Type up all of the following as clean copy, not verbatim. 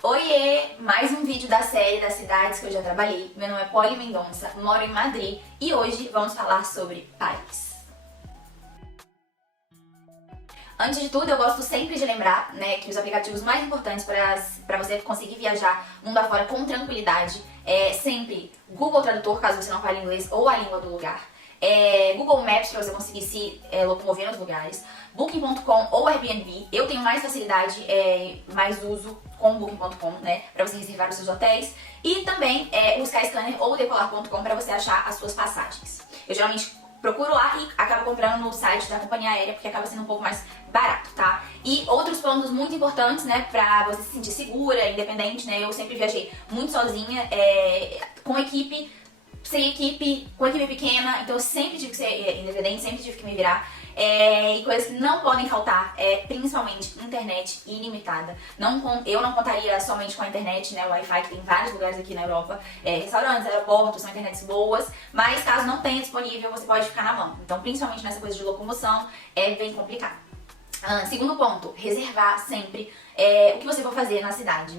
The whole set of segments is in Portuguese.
Oiê! Mais um vídeo da série das cidades que eu já trabalhei. Meu nome é Polly Mendonça, moro em Madrid e hoje vamos falar sobre Paris. Antes de tudo, eu gosto sempre de lembrar, que os aplicativos mais importantes para você conseguir viajar mundo afora com tranquilidade é sempre Google Tradutor, caso você não fale inglês ou a língua do lugar. Google Maps para você conseguir se locomover nos lugares, Booking.com ou Airbnb. Eu tenho mais facilidade, mais uso com o Booking.com, para você reservar os seus hotéis, e também o Skyscanner ou o Decolar.com para você achar as suas passagens. Eu geralmente procuro lá e acabo comprando no site da companhia aérea porque acaba sendo um pouco mais barato, tá? E outros pontos muito importantes, pra você se sentir segura, independente, Eu sempre viajei muito sozinha, com equipe, sem equipe, com equipe pequena, então eu sempre tive que ser independente, sempre tive que me virar. E coisas que não podem faltar principalmente internet ilimitada. Eu não contaria somente com a internet, o Wi-Fi, que tem em vários lugares aqui na Europa, restaurantes, aeroportos, são internets boas, mas caso não tenha disponível, você pode ficar na mão. Então, principalmente nessa coisa de locomoção, é bem complicado. Segundo ponto, reservar sempre o que você for fazer na cidade,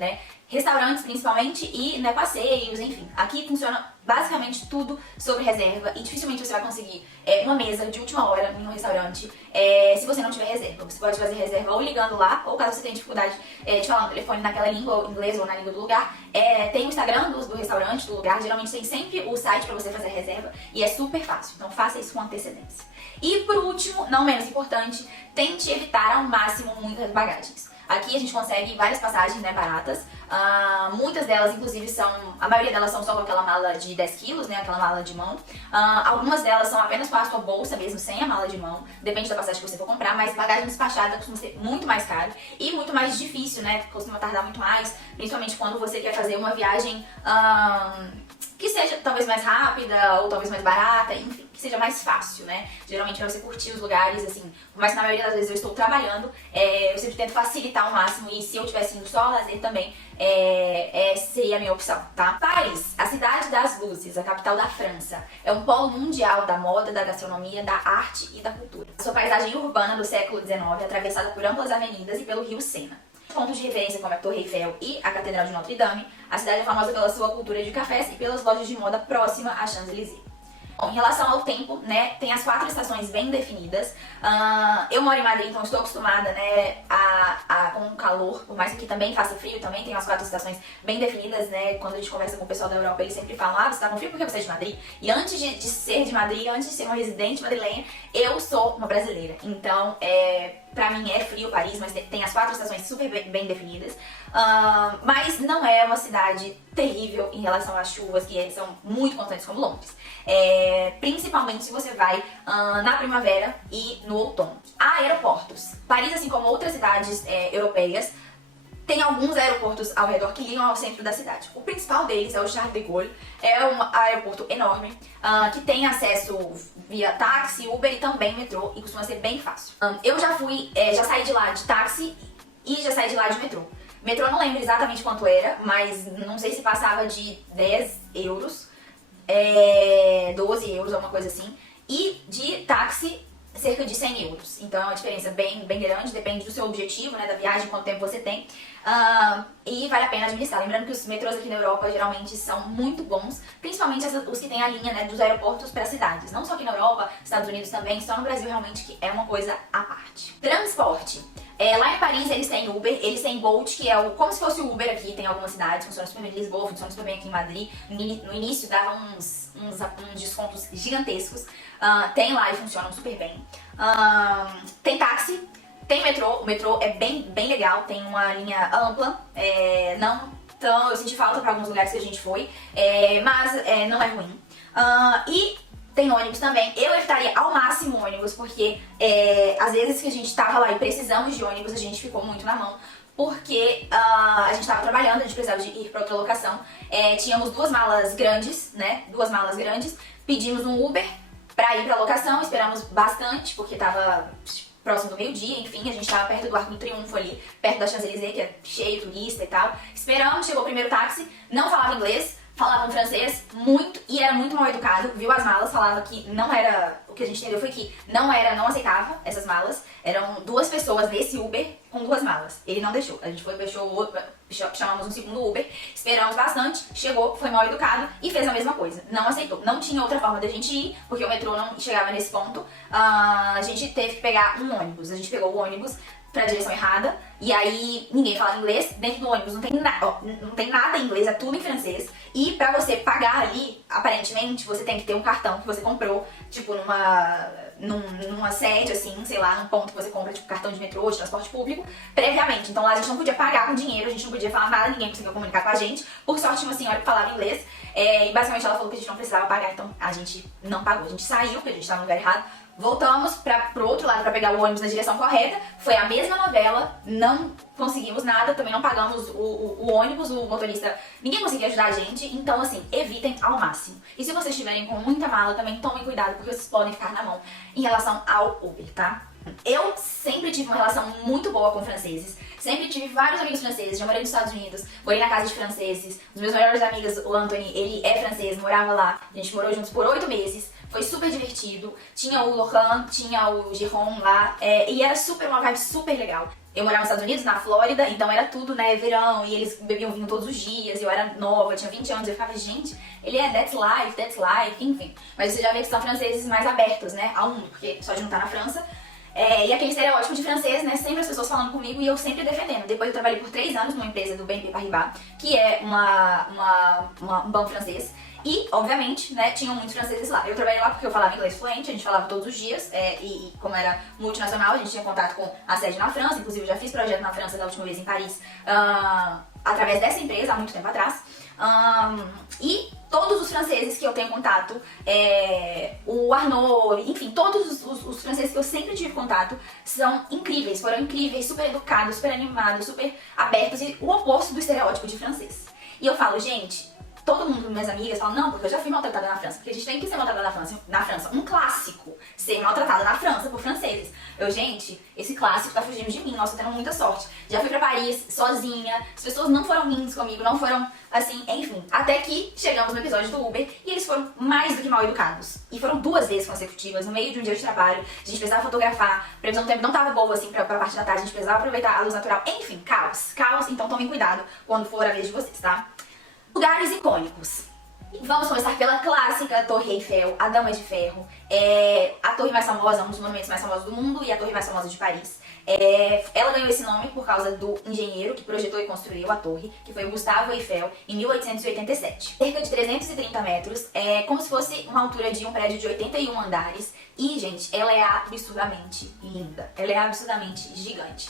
Restaurantes principalmente e passeios, enfim. Aqui funciona basicamente tudo sobre reserva e dificilmente você vai conseguir uma mesa de última hora em um restaurante se você não tiver reserva. Você pode fazer reserva ou ligando lá, ou caso você tenha dificuldade de falar no telefone naquela língua, ou inglês ou na língua do lugar, tem o Instagram do restaurante, do lugar, geralmente tem sempre o site para você fazer reserva e é super fácil, então faça isso com antecedência. E por último, não menos importante, tente evitar ao máximo muitas bagagens. Aqui a gente consegue várias passagens baratas, muitas delas inclusive a maioria delas são só com aquela mala de 10 quilos, aquela mala de mão. Algumas delas são apenas com a sua bolsa mesmo, sem a mala de mão, depende da passagem que você for comprar, mas bagagem despachada costuma ser muito mais caro e muito mais difícil, costuma tardar muito mais, principalmente quando você quer fazer uma viagem que seja talvez mais rápida ou talvez mais barata, enfim, que seja mais fácil, Geralmente pra você curtir os lugares, assim, por mais que na maioria das vezes eu estou trabalhando, eu sempre tento facilitar ao máximo e se eu tivesse indo só ao lazer também, seria a minha opção, tá? Paris, a cidade das luzes, a capital da França, é um polo mundial da moda, da gastronomia, da arte e da cultura. A sua paisagem urbana do século XIX, atravessada por amplas avenidas e pelo rio Sena. Pontos de referência como a Torre Eiffel e a Catedral de Notre Dame, a cidade é famosa pela sua cultura de cafés e pelas lojas de moda próxima à Champs-Élysées. Bom, em relação ao tempo, tem as 4 estações bem definidas. Eu moro em Madrid, então estou acostumada, com o calor, por mais que aqui também faça frio, também tem as 4 estações bem definidas, Quando a gente conversa com o pessoal da Europa, eles sempre falam, você tá com frio porque você é de Madrid? E antes de ser de Madrid, antes de ser uma residente madrilenha, eu sou uma brasileira. Então, pra mim é frio Paris, mas tem as 4 estações super bem definidas. Mas não é uma cidade terrível em relação às chuvas, que são muito constantes como Londres. Principalmente se você vai na primavera e no outono. Há aeroportos. Paris, assim como outras cidades europeias, tem alguns aeroportos ao redor que ligam ao centro da cidade. O principal deles é o Charles de Gaulle, é um aeroporto enorme, que tem acesso via táxi, Uber e também metrô, e costuma ser bem fácil. Eu já saí de lá de táxi e já saí de lá de metrô. Metrô eu não lembro exatamente quanto era, mas não sei se passava de 10 euros, 12 euros, alguma coisa assim. E de táxi, cerca de 100 euros. Então é uma diferença bem grande, depende do seu objetivo, da viagem, quanto tempo você tem. E vale a pena administrar. Lembrando que os metrôs aqui na Europa geralmente são muito bons, principalmente os que têm a linha dos aeroportos para cidades. Não só aqui na Europa, Estados Unidos também, só no Brasil realmente que é uma coisa à parte. Transporte. Lá em Paris eles têm Uber, eles têm Bolt, que é como se fosse o Uber aqui, tem algumas cidades, funciona super bem em Lisboa, funciona super bem aqui em Madrid. No início dava uns descontos gigantescos, tem lá e funcionam super bem. Tem táxi, tem metrô, o metrô é bem legal, tem uma linha ampla, então eu senti falta para alguns lugares que a gente foi, mas não é ruim. E tem ônibus também. Eu evitaria ao máximo ônibus, porque às vezes que a gente tava lá e precisamos de ônibus, a gente ficou muito na mão, porque a gente tava trabalhando, a gente precisava de ir pra outra locação. Tínhamos 2 malas grandes, 2 malas grandes, pedimos um Uber pra ir pra locação, esperamos bastante, porque tava próximo do meio-dia, enfim, a gente tava perto do Arco do Triunfo ali, perto da Champs-Élysées, que é cheio, turista e tal. Esperamos, chegou o primeiro táxi, não falava inglês, falavam francês muito e era muito mal educado, viu as malas, falava que não era, o que a gente entendeu foi que não aceitava essas malas, eram 2 pessoas nesse Uber com 2 malas. Ele não deixou. A gente foi, chamamos um segundo Uber, esperamos bastante, chegou, foi mal educado e fez a mesma coisa. Não aceitou. Não tinha outra forma da gente ir, porque o metrô não chegava nesse ponto. A gente teve que pegar um ônibus. A gente pegou o ônibus pra direção errada, e aí ninguém falava inglês, dentro do ônibus não tem nada em inglês, é tudo em francês, e pra você pagar ali, aparentemente, você tem que ter um cartão que você comprou, tipo, numa sede, assim, sei lá, num ponto que você compra, tipo, cartão de metrô, de transporte público, previamente. Então lá a gente não podia pagar com dinheiro, a gente não podia falar nada, ninguém conseguia comunicar com a gente. Por sorte, tinha uma senhora que falava inglês, e basicamente ela falou que a gente não precisava pagar, então a gente não pagou. A gente saiu, porque a gente tava no lugar errado, voltamos pro outro lado pra pegar o ônibus na direção correta, foi a mesma novela, não conseguimos nada, também não pagamos o ônibus, o motorista, ninguém conseguia ajudar a gente, então assim, evitem ao máximo. E se vocês estiverem com muita mala, também tomem cuidado, porque vocês podem ficar na mão em relação ao Uber, tá? Eu sempre tive uma relação muito boa com franceses, sempre tive vários amigos franceses, já morei nos Estados Unidos, morei na casa de franceses, um dos meus melhores amigos, o Anthony, ele é francês, morava lá, a gente morou juntos por 8 meses, foi super divertido, tinha o Laurent, tinha o Jérôme lá, e era uma vibe super legal. Eu morava nos Estados Unidos, na Flórida, então era tudo, né, verão, e eles bebiam vinho todos os dias, eu era nova, eu tinha 20 anos, eu ficava, gente, ele é that's life, enfim. Mas você já vê que são franceses mais abertos, né, ao mundo, porque só de não estar na França. E aquele estereótipo de francês, né, sempre as pessoas falando comigo e eu sempre defendendo. Depois eu trabalhei por 3 anos numa empresa do BNP Paribas, que é um banco francês. E, obviamente, né, tinham muitos franceses lá. Eu trabalhei lá porque eu falava inglês fluente, a gente falava todos os dias, e como era multinacional, a gente tinha contato com a sede na França, inclusive eu já fiz projeto na França da última vez em Paris, através dessa empresa, há muito tempo atrás. E todos os franceses que eu tenho contato, o Arnaud, enfim, todos os franceses que eu sempre tive contato são incríveis, foram incríveis, super educados, super animados, super abertos, e o oposto do estereótipo de francês. E eu falo, gente, todo mundo, minhas amigas, falam, não, porque eu já fui maltratada na França, porque a gente tem que ser maltratada na França. Um clássico, ser maltratada na França por franceses. Gente, esse clássico tá fugindo de mim, nossa, eu tenho muita sorte. Já fui pra Paris, sozinha, as pessoas não foram ruins comigo, não foram assim, enfim. Até que chegamos no episódio do Uber e eles foram mais do que mal educados. E foram 2 vezes consecutivas, no meio de um dia de trabalho, a gente precisava fotografar, a previsão do tempo não tava boa, assim, pra parte da tarde, a gente precisava aproveitar a luz natural, enfim, caos, então tomem cuidado quando for a vez de vocês, tá? Lugares icônicos. Vamos começar pela clássica Torre Eiffel, a Dama de Ferro, a torre mais famosa, um dos monumentos mais famosos do mundo e a torre mais famosa de Paris. Ela ganhou esse nome por causa do engenheiro que projetou e construiu a torre, que foi o Gustave Eiffel, em 1887. Cerca de 330 metros, como se fosse uma altura de um prédio de 81 andares. E, gente, ela é absurdamente linda, ela é absurdamente gigante.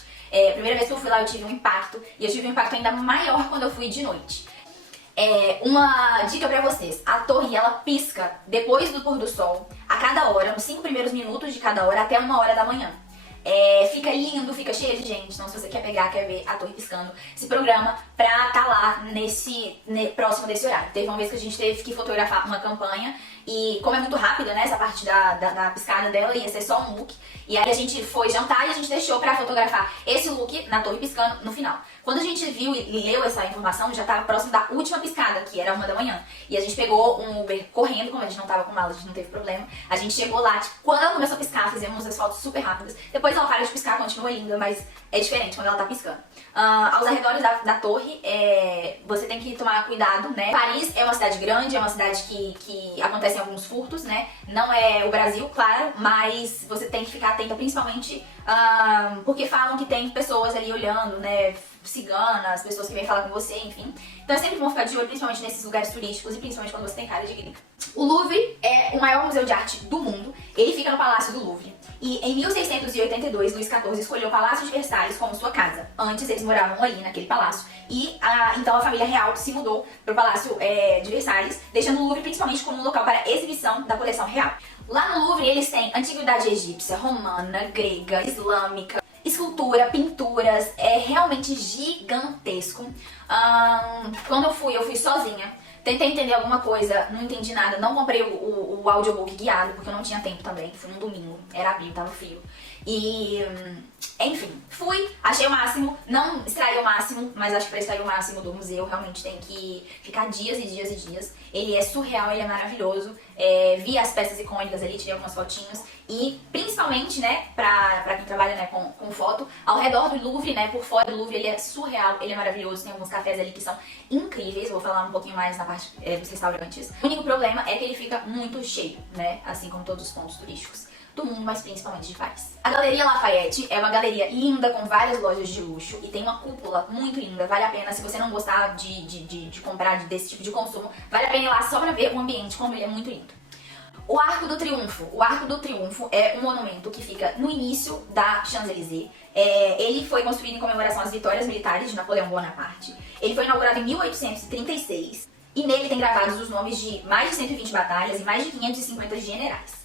Primeira vez que eu fui lá eu tive um impacto, e eu tive um impacto ainda maior quando eu fui de noite. Uma dica pra vocês, a torre ela pisca depois do pôr do sol, a cada hora, nos 5 primeiros minutos de cada hora, até 1h da manhã. Fica lindo, fica cheio de gente, então se você quer pegar, quer ver a torre piscando, se programa pra estar lá próximo desse horário. Teve uma vez que a gente teve que fotografar uma campanha e como é muito rápido, né, essa parte da piscada dela ia ser só um look, e aí a gente foi jantar e a gente deixou pra fotografar esse look na torre piscando no final. Quando a gente viu e leu essa informação, já estava próximo da última piscada, que era 1h da manhã. E a gente pegou um Uber correndo, como a gente não tava com mala, a gente não teve problema. A gente chegou lá, tipo, quando ela começou a piscar, fizemos as fotos super rápidas. Depois ela para de piscar, continua linda, mas é diferente quando ela tá piscando. Aos arredores da torre, você tem que tomar cuidado, né? Paris é uma cidade grande, é uma cidade que acontecem alguns furtos, né? Não é o Brasil, claro, mas você tem que ficar atenta, principalmente porque falam que tem pessoas ali olhando, né? Ciganas, pessoas que vêm falar com você, enfim. Então é sempre bom ficar de olho, principalmente nesses lugares turísticos e principalmente quando você tem cara de gringa. O Louvre é o maior museu de arte do mundo. Ele fica no Palácio do Louvre. E em 1682, Luís XIV escolheu o Palácio de Versalhes como sua casa. Antes eles moravam ali naquele palácio. E então a família real se mudou para o Palácio de Versalhes, deixando o Louvre principalmente como um local para exibição da coleção real. Lá no Louvre eles têm antiguidade egípcia, romana, grega, islâmica, escultura, pinturas, é realmente gigantesco. Quando eu fui sozinha, tentei entender alguma coisa, não entendi nada, não comprei o audiobook guiado, porque eu não tinha tempo também, fui num domingo, era abril, tava frio. E, enfim, fui, achei o máximo, não extraí o máximo, mas acho que pra extrair o máximo do museu realmente tem que ficar dias e dias e dias. Ele é surreal, ele é maravilhoso. Vi as peças icônicas ali, tirei algumas fotinhos. E principalmente, né, pra quem trabalha, né, com foto, ao redor do Louvre, né, por fora do Louvre, ele é surreal, ele é maravilhoso. Tem alguns cafés ali que são incríveis, vou falar um pouquinho mais na parte dos restaurantes. O único problema é que ele fica muito cheio, né, assim como todos os pontos turísticos do mundo, mas principalmente de Paris. A Galeria Lafayette é uma galeria linda, com várias lojas de luxo e tem uma cúpula muito linda. Vale a pena, se você não gostar de comprar desse tipo de consumo, vale a pena ir lá só pra ver o ambiente, como ele é muito lindo. O Arco do Triunfo. O Arco do Triunfo é um monumento que fica no início da Champs-Élysées. Ele foi construído em comemoração às vitórias militares de Napoleão Bonaparte. Ele foi inaugurado em 1836 e nele tem gravados os nomes de mais de 120 batalhas e mais de 550 generais.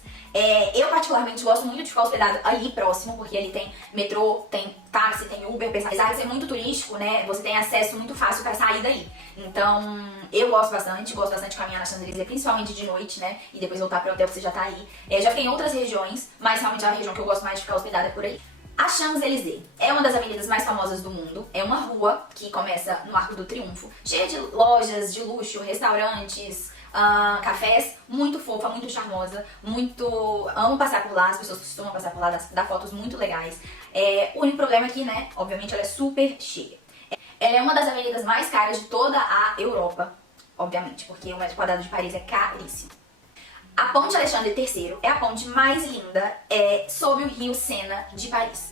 Eu particularmente gosto muito de ficar hospedado ali próximo, porque ali tem metrô, tem táxi, tem Uber, apesar de ser muito turístico, né, você tem acesso muito fácil para sair daí. Então, eu gosto bastante de caminhar na Champs-Élysées, principalmente de noite, né, e depois voltar para o hotel que você já tá aí. Já fiquei em outras regiões, mas realmente a região que eu gosto mais de ficar hospedada é por aí. A Champs-Élysées é uma das avenidas mais famosas do mundo, é uma rua que começa no Arco do Triunfo, cheia de lojas de luxo, restaurantes, cafés, muito fofa, muito charmosa, amo passar por lá, as pessoas costumam passar por lá, dar fotos muito legais. O único problema é que, né, obviamente ela é super cheia. Ela é uma das avenidas mais caras de toda a Europa, obviamente, porque o metro quadrado de Paris é caríssimo. A Ponte Alexandre III é a ponte mais linda sobre o rio Sena de Paris.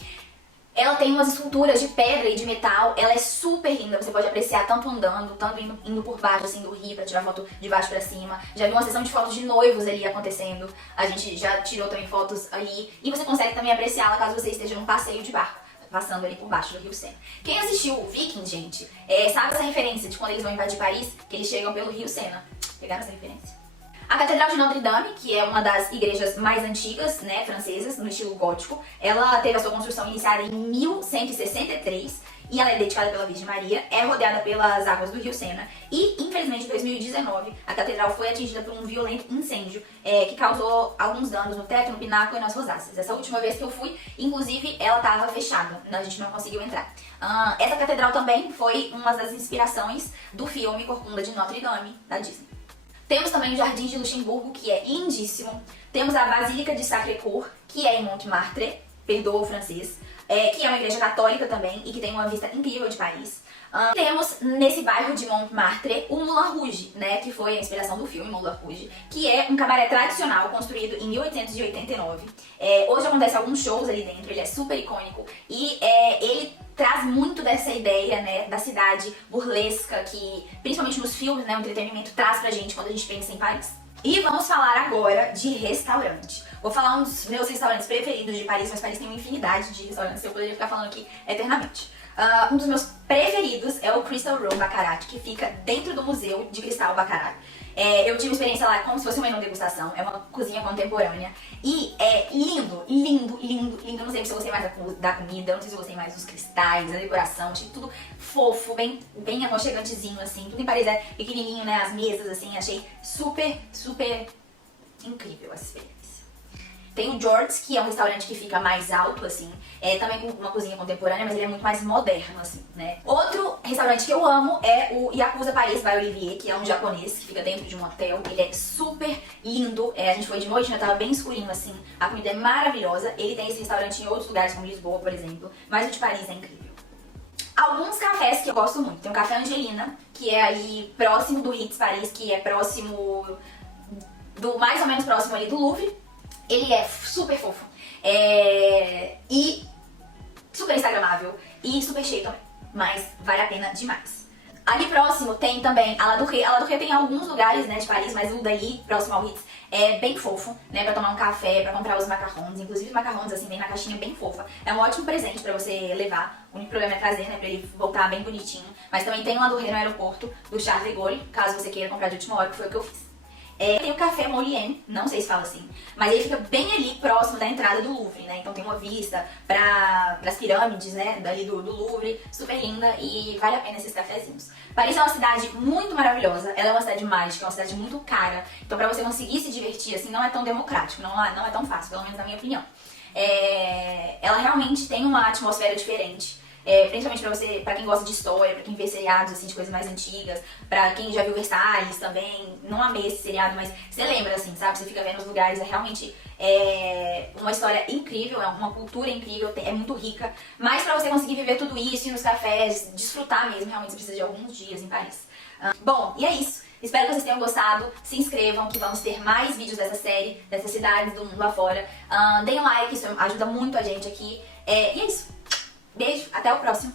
Ela tem umas esculturas de pedra e de metal, ela é super linda, você pode apreciar tanto andando, tanto indo por baixo assim do rio pra tirar foto de baixo pra cima. Já vi uma sessão de fotos de noivos ali acontecendo, a gente já tirou também fotos ali e você consegue também apreciá-la caso você esteja num passeio de barco, passando ali por baixo do rio Sena. Quem assistiu o Vikings, gente, sabe essa referência de quando eles vão invadir Paris, que eles chegam pelo rio Sena. Pegaram essa referência? A Catedral de Notre Dame, que é uma das igrejas mais antigas, né, francesas, no estilo gótico, ela teve a sua construção iniciada em 1163 e ela é dedicada pela Virgem Maria, é rodeada pelas águas do rio Sena e, infelizmente, em 2019, a catedral foi atingida por um violento incêndio que causou alguns danos no teto, no pináculo e nas rosáceas. Essa última vez que eu fui, inclusive, ela estava fechada, a gente não conseguiu entrar. Essa catedral também foi uma das inspirações do filme Corcunda de Notre Dame, da Disney. Temos também o Jardim de Luxemburgo, que é lindíssimo. Temos a Basílica de Sacré-Cœur, que é em Montmartre, perdoa o francês, que é uma igreja católica também e que tem uma vista incrível de Paris. Temos nesse bairro de Montmartre o Moulin Rouge, né, que foi a inspiração do filme Moulin Rouge, que é um cabaré tradicional construído em 1889. Hoje acontecem alguns shows ali dentro, ele é super icônico e ele traz muito dessa ideia, né, da cidade burlesca que, principalmente nos filmes, né, o entretenimento traz pra gente quando a gente pensa em Paris. E vamos falar agora de restaurante. Vou falar um dos meus restaurantes preferidos de Paris, mas Paris tem uma infinidade de restaurantes, eu poderia ficar falando aqui eternamente. Um dos meus preferidos é o Crystal Room Baccarat, que fica dentro do Museu de Cristal Baccarat. Eu tive uma experiência lá como se fosse uma menu degustação, é uma cozinha contemporânea e é lindo, lindo, lindo, lindo. Não sei se eu gostei mais da comida, não sei se eu gostei mais dos cristais, da decoração, achei tudo fofo, bem aconchegantezinho assim. Tudo em Paris é pequenininho, né, as mesas assim, achei super, super incrível essa experiência. Tem o Georges, que é um restaurante que fica mais alto, assim, também com uma cozinha contemporânea, mas ele é muito mais moderno, assim, né? Outro restaurante que eu amo é o Yakuza Paris by Olivier, que é um japonês, que fica dentro de um hotel. Ele é super lindo, a gente foi de noite, né, tava bem escurinho, assim, a comida é maravilhosa. Ele tem esse restaurante em outros lugares, como Lisboa, por exemplo, mas o de Paris é incrível. Alguns cafés que eu gosto muito. Tem o Café Angelina, que é ali próximo do Ritz Paris, que é próximo mais ou menos próximo ali do Louvre. Ele é super fofo e super instagramável e super cheio também, mas vale a pena demais. Ali próximo tem também a La Durée. A La Durée tem alguns lugares, né, de Paris, mas o dali, próximo ao Ritz, é bem fofo, né, pra tomar um café, pra comprar os macarrons. Inclusive os macarrons, assim, vem na caixinha bem fofa. É um ótimo presente pra você levar. O único problema é trazer, né, pra ele voltar bem bonitinho. Mas também tem um La Durée no aeroporto do Charles de Gaulle, caso você queira comprar de última hora, que foi o que eu fiz. Tem o Café Molière, não sei se fala assim, mas ele fica bem ali próximo da entrada do Louvre, né? Então tem uma vista para as pirâmides, né? Dali do Louvre, super linda e vale a pena esses cafezinhos. Paris é uma cidade muito maravilhosa, ela é uma cidade mágica, é uma cidade muito cara, então pra você conseguir se divertir assim não é tão democrático, não é tão fácil, pelo menos na minha opinião. Ela realmente tem uma atmosfera diferente. Principalmente pra quem gosta de história, pra quem vê seriados assim, de coisas mais antigas, pra quem já viu Versalhes também. Não amei esse seriado, mas você lembra, assim, sabe? Você fica vendo os lugares, é realmente uma história incrível, é uma cultura incrível, é muito rica. Mas pra você conseguir viver tudo isso, ir nos cafés, desfrutar mesmo, realmente você precisa de alguns dias em Paris. Bom, e é isso. Espero que vocês tenham gostado. Se inscrevam que vamos ter mais vídeos dessa série, dessas cidades do mundo afora. Deem um like, isso ajuda muito a gente aqui. E é isso. Beijo, até o próximo.